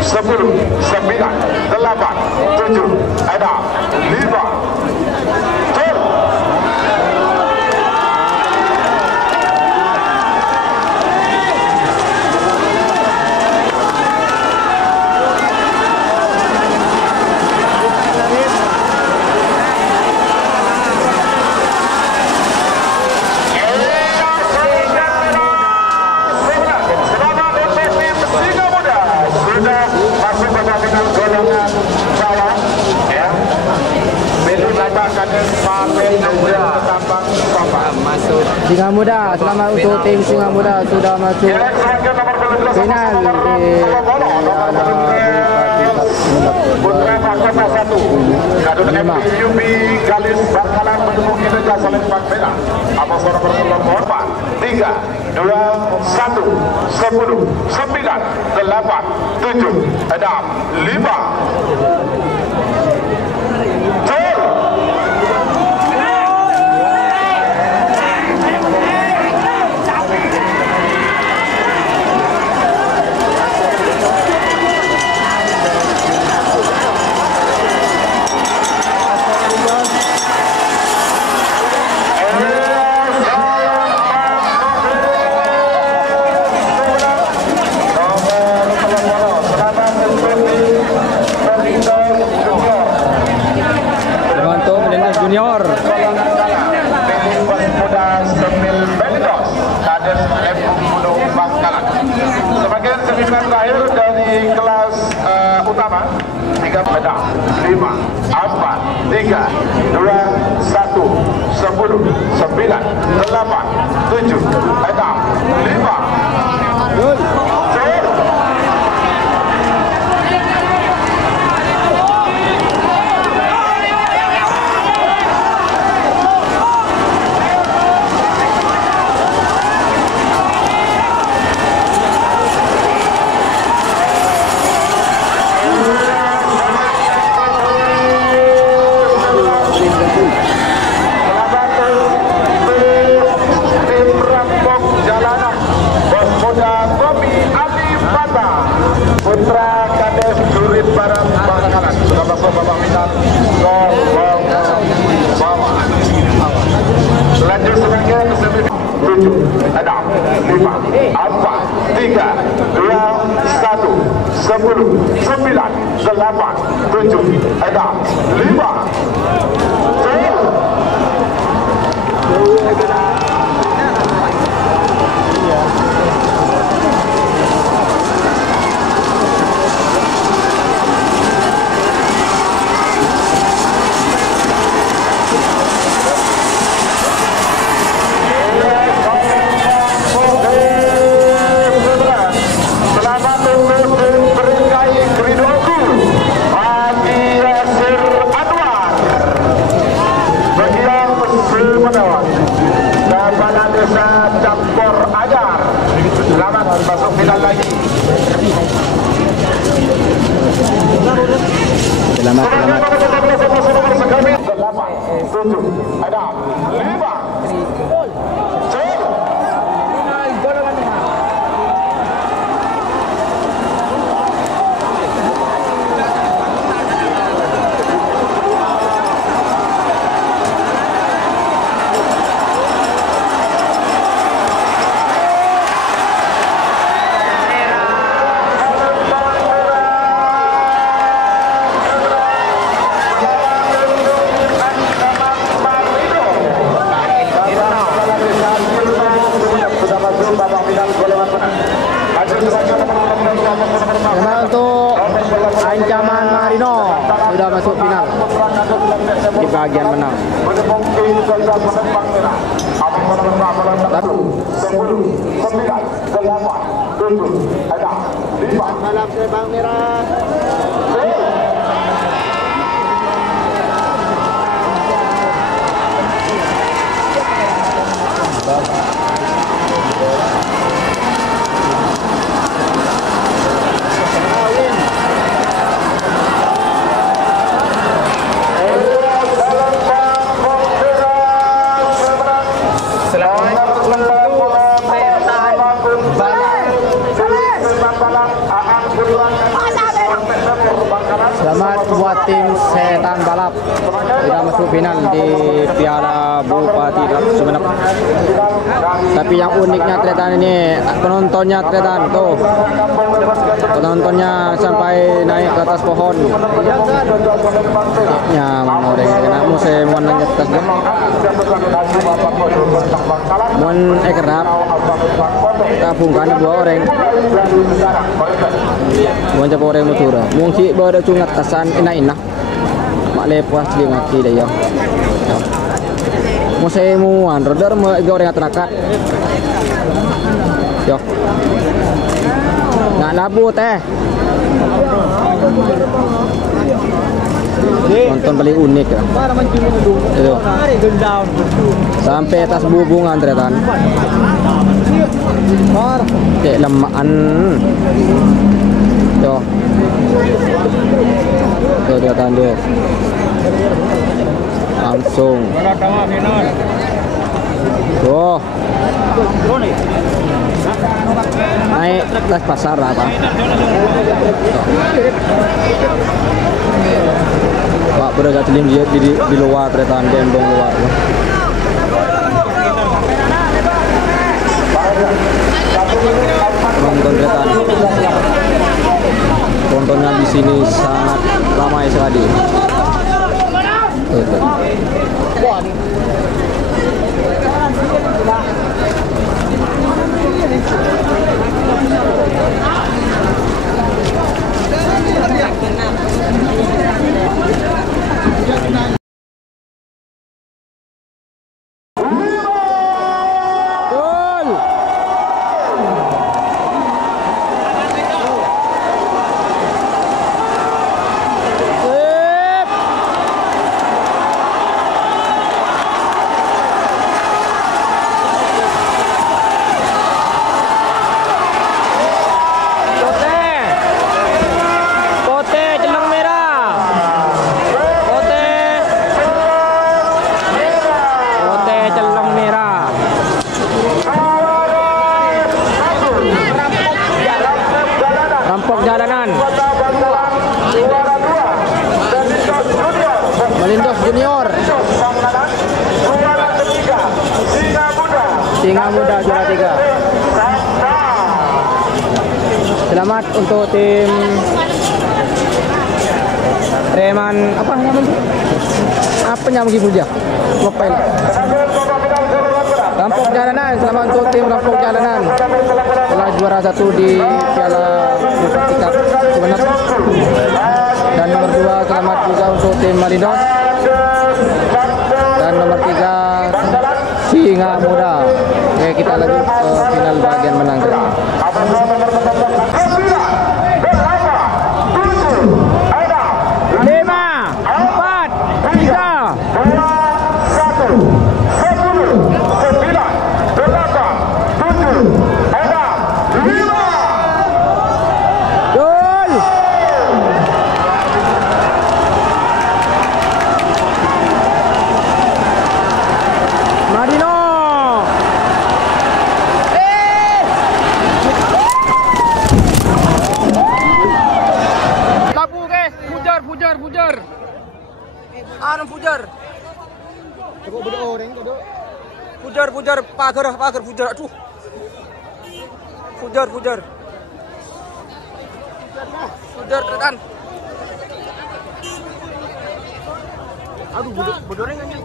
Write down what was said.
10, 9, 8, 7, 6, 5. Singa Muda, selamat untuk tim Singa Muda sudah masuk final di Putra Mahkota 1 Kadun MPUB Galis Bangkalan mendukung kinerja Salembang Merah. Amasor berpeluang hormat 3, 2, 1, 10, 9, 8, 7, 6, 5. Junior sebagai semifinal terakhir dari kelas utama 3 medal 5, 4, 3, 2, 1, 10, 9, 8, 7, 6, 5. Putra Kades Jurid Barat Bangkalan sudah masuk babak final. Gol bawah. Lanjut sebagai semifinal 7, 6, 5, 4, 3, 2, 1, 10, 9, 8, 7, 6, 5. Selamat masuk final lagi. Selamat. 8, 7, 6, 5. Karena untuk Ancaman Marino sudah masuk final di bagian menang. 10, 9, 8, 7, 5. Malam Terbang Merah. Balang, Aan Burwan. buat tim Setan Balap sudah masuk final di Piala Bupati Sumeneb. Tapi yang uniknya Tretan ini penontonnya Tretan tuh, penontonnya sampai naik ke atas pohon. Ya mau deh, kena musim mau naik atas deh. Mau kerap, tabungkan 2 orang. Mau coba orang motor. Mungkin baru cungat tasan enak-enak. Mak lepas dia mati dah ya. Mau saya muan, rodar mau orang terakat. Yo. Nak labu teh. Nonton paling unik ya. Itu. Sampai atas bubungan Tretan. Kayak lemaan. Yo. Tuh Tretan tuh. Langsung. Tuh. Naik kelas pasar apa? Pak beragam telim dia di luar Tretan gendong luar. Nonton Tretan. Tontonnya di sini sangat ramai sekali. Malindos Junior. Singa Muda juara 3. Selamat untuk tim Reman apa namanya? Apa nyamuk Puja? Lupain. Rampok Jalanan, selamat untuk tim Rampok Jalanan. Telah juara 1 di Piala Bupati Sumeneb. Dan nomor 2 selamat juga untuk tim Malindos. Dan nomor 3 Singa Muda. Oke, kita lanjut ke final bagian menang. 5. Pujar pagar pujar, aduh. Pujar Tretan. Aduh, bodoreng aja.